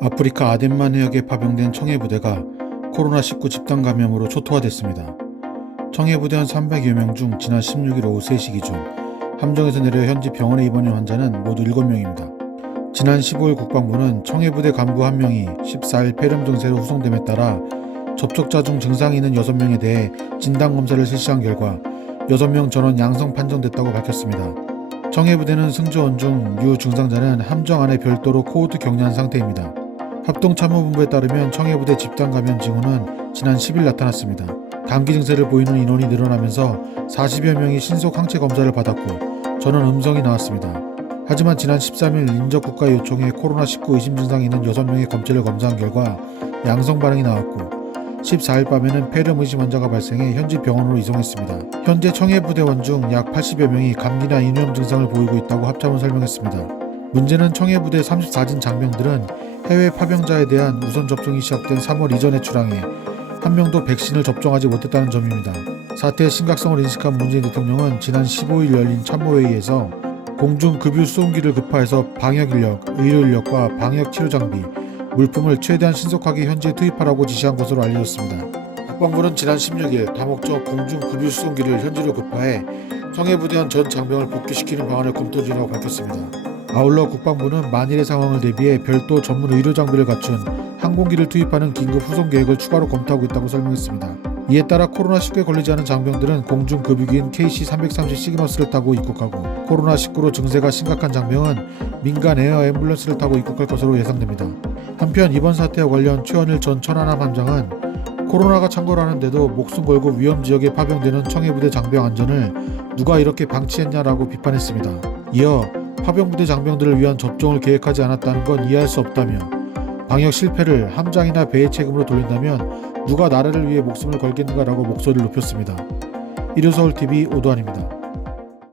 아프리카 아덴만 해역에 파병된 청해부대가 코로나19 집단 감염으로 초토화됐습니다. 청해부대 한 300여 명 중 지난 16일 오후 3시 기준 함정에서 내려 현지 병원에 입원한 환자는 모두 7명입니다. 지난 15일 국방부는 청해부대 간부 1명이 14일 폐렴 증세로 후송됨에 따라 접촉자 중 증상이 있는 6명에 대해 진단검사를 실시한 결과 6명 전원 양성 판정됐다고 밝혔습니다. 청해부대는 승조원 중 유증상자는 함정 안에 별도로 코호트 격리한 상태입니다. 합동참모본부에 따르면 청해부대 집단 감염 징후는 지난 10일 나타났습니다. 감기 증세를 보이는 인원이 늘어나면서 40여 명이 신속 항체 검사를 받았고 전원 음성이 나왔습니다. 하지만 지난 13일 인접국가 요청에 코로나19 의심 증상이 있는 6명의 검체를 검사한 결과 양성 반응이 나왔고 14일 밤에는 폐렴 의심 환자가 발생해 현지 병원으로 이송했습니다. 현재 청해부대원 중 약 80여 명이 감기나 인후염 증상을 보이고 있다고 합참은 설명했습니다. 문제는 청해부대 34진 장병들은 해외 파병자에 대한 우선 접종이 시작된 3월 이전에 출항해 한 명도 백신을 접종하지 못했다는 점입니다. 사태의 심각성을 인식한 문재인 대통령은 지난 15일 열린 참모회의에서 공중급유 수송기를 급파해서 방역인력, 의료인력과 방역치료장비, 물품을 최대한 신속하게 현지에 투입하라고 지시한 것으로 알려졌습니다. 국방부는 지난 16일 다목적 공중급유 수송기를 현지로 급파해 청해부대원 전 장병을 복귀시키는 방안을 검토 중이라고 밝혔습니다. 아울러 국방부는 만일의 상황을 대비해 별도 전문 의료장비를 갖춘 항공기를 투입하는 긴급 후송 계획을 추가로 검토하고 있다고 설명했습니다. 이에 따라 코로나19에 걸리지 않은 장병들은 공중급유기인 KC-330 시그너스를 타고 입국하고 코로나19로 증세가 심각한 장병은 민간 에어 앰뷸런스를 타고 입국할 것으로 예상됩니다. 한편 이번 사태와 관련 최원일 전 천안함 함장은 코로나가 창궐하는데도 목숨 걸고 위험지역에 파병되는 청해부대 장병 안전을 누가 이렇게 방치했냐라고 비판했습니다. 이어 파병부대 장병들을 위한 접종을 계획하지 않았다는 건 이해할 수 없다며 방역 실패를 함장이나 배의 책임으로 돌린다면 누가 나라를 위해 목숨을 걸겠는가라고 목소리를 높였습니다. 일요서울TV 오도환입니다.